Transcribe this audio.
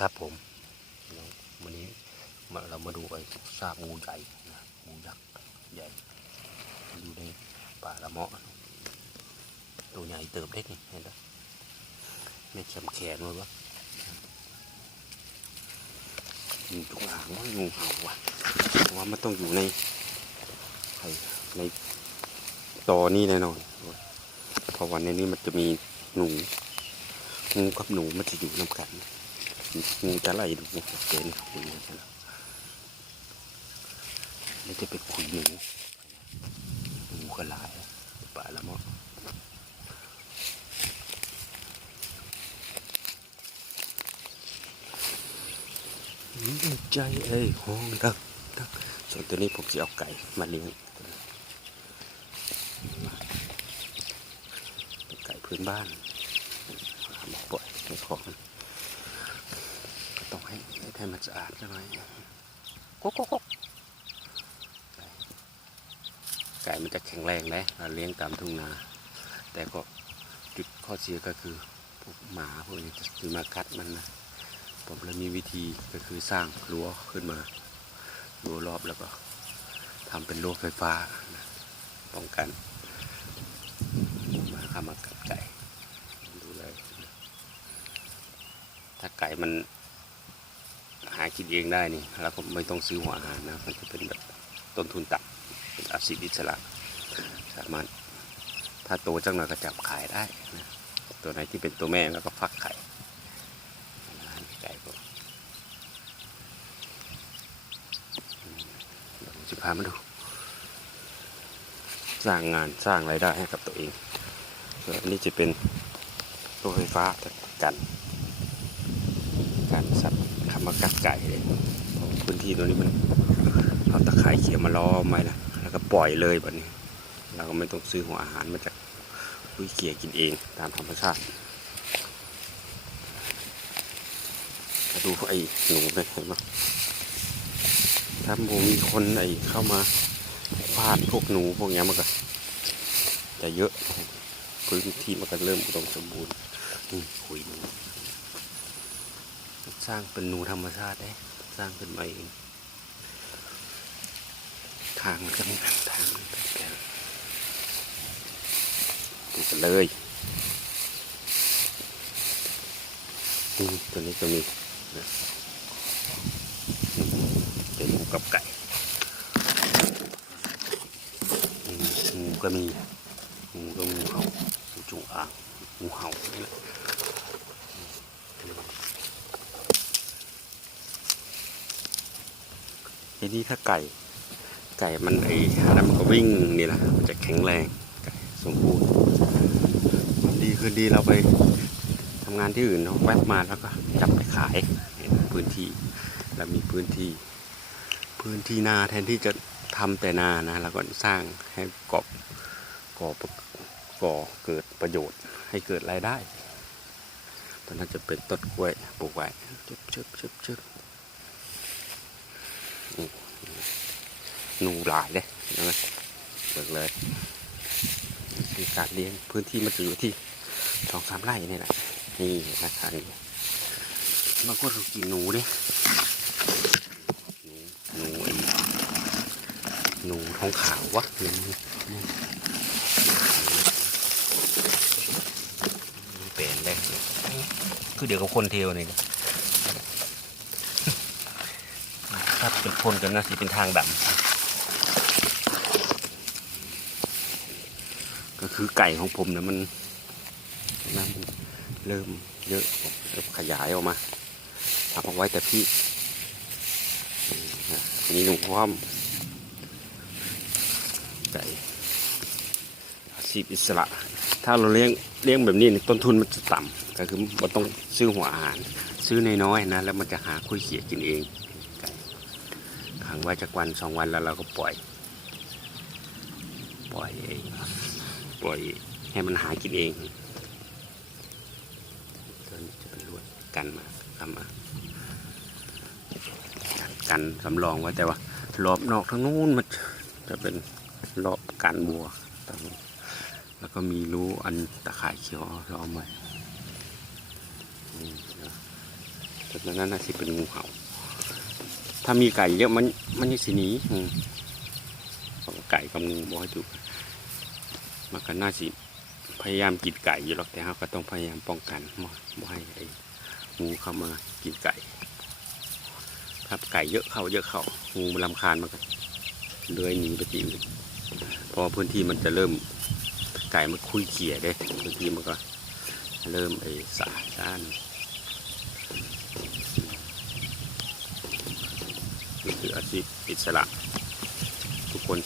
ครับผมวันนี้เรามาดูไอ้ซากงูใหญ่นะงูยักษ์ใหญ่อยู่ในป่าละเมาะตัวใหญ่เติบเล็กนี่เห็นไหมไม่แข็มแขนเลยวะงูจงอางวะงูเห่าวะเพราะว่ามันต้องอยู่ในในตอนี่แน่นอนเพราะวันในนี้มันจะมีหนูงูกับหนูมันจะอยู่นำกัน งูจะไลดูเจนคุยกันนี่จะเป็นคุยหนูหนูกระลายป่าละมาะอืมใจเอ้ยห้องดักดักส่วนตัวนี้ผมจะเอาไก่มาเลี้ยงไก่พื้นบ้านเอามาปล่อยในของก็ต้อง ให้ให้มันสะอาดกันหน่อยกุ๊กกุ๊กกุ๊กไก่มันจะแข็งแรงนะเราเลี้ยงตามทุ่งนา แต่ก็จุดข้อเสียก็คือพวกหมาพวกนี้จะคือมากัดมันนะผมเลยมีวิธีก็คือสร้างรั้วขึ้นมารั้วรอบแล้วก็ทำเป็นรั้วไฟฟ้านะป้องกันหมาเข้ามากัดไก่ดูเลย ถ้าไก่มันหา กินเองได้นี่เราก็ไม่ต้องซื้อหัวอาหารนะมันจะเป็นแบบต้นทุนต่ำเป็นอาชีพอิสระสามารถถ้าโตจังหน่อยก็จับขายได้นะตัวไหนที่เป็นตัวแม่แล้วก็ฟักไข่ไก่ก็อืมเดี๋ยวผมจะพามาดู สร้างงานสร้างรายได้ให้กับตัวเองส่วนอันนี้จะเป็นตัวไฟฟ้าจะกันการสัตว์ มากัดไก่เลยพื้นที่ตรงนี้มันเอาตะไคร้เขียวมาล้อมไว้นะแล้วก็ปล่อยเลยแบบนี้ เราก็ไม่ต้องซื้อหัวอาหารมาจากวิเขียกินเองตามธรรมชาติดูไอ้หนูเลยเห็นไหมถ้าผมมีคนไอ้เข้ามาพาดพวกหนูพวกนี้มันก็จะเยอะพื้นที่มันก็เริ่มอุดมสมบูรณ์นี่คุยหนู สร้างเป็นหนูธรรมชาติได้ สร้างขึ้นมาเอง ทางมันก็มีทางมันเป็นแบบดูกันเลยนี่ตัวนี้ก็มีนะเป็นหมูกับไก่งูก็มีงูก็งูเห่างูจงอางงูเห่านี่แหละ ทีนี้ถ้าไก่ ไก่มันไอ้อันนั้นมันก็วิ่งนี่แหละมันจะแข็งแรงไก่สมบูรณ์วันดีคืนดีเราไปทำงานที่อื่นเนาะแวบมาแล้วก็จับไปขายเห็นพื้นที่เรามีพื้นที่ พื้นที่นาแทนที่จะทำแต่นานะเราก็สร้างให้กอบก่อก่อเกิดประโยชน์ให้เกิดรายได้ตอนนั้นจะเป็นต้นกล้วยปลูกไว้ชึบชึบชึบชึบ หนูหลายเลยนะเบิกเลยคือการเลี้ยงพื้นที่มันจะอยู่ที่สองสามไร่นี่แหละนี่นะครับนี่บางคนเรากินหนูเนี่ยหนูหนูไอ้หนูทองขาววะหนูเปลี่ยนเลยคือเดี๋ยวกับคนเทวนี่นะถ้า เป็นคนกันนะสิเป็นทางดำก็คือไก่ของผมเนี่ยมันนะมันเริ่มเยอะเริ่มขยายออกมาทำเอาไว้แต่พี่นะมีหนูพร้อมไก่อาชีพอิสระ ถ้าเราเลี้ยงเลี้ยงแบบนี้ต้นทุนมันจะต่ำก็คือเราต้องซื้อหัวอาหาร ซื้อน้อยๆนะ แล้วมันจะหาคุยเขียกินเอง ขังไว้จากวันสองวันแล้วเราก็ปล่อย ปล่อยเองปล่อยให้มันหากินเองตัวนี้จะเป็นลวดกันมาทำมากันสำรองไว้แต่ว่ารอบนอกทางนู้นมันจะเป็นรอบกันบัวตรงแล้วก็มีรูอันตะข่ายเขียวล้อมไว้จากนั้นน่าสิเป็นงูเห่า ถ้ามีไก่เยอะมันมันยังสิหนีอืมเพราะว่าไก่กับงูบ่ให้ถูกกันมันก็น่าสิพยายามกินไก่อยู่หรอกแต่เราก็ต้องพยายามป้องกันบ่บ่ให้ไอ้งูเข้ามากินไก่ถ้าไก่เยอะเข้าเยอะเข้างูมันรำคาญมันก็เลื้อยหนีไปที่อื่นพอพื้นที่มันจะเริ่มไก่มันคุยเขี่ยได้พื้นที่มันก็เริ่มไอ้สะด้าน นี่คืออาชีพอิสระ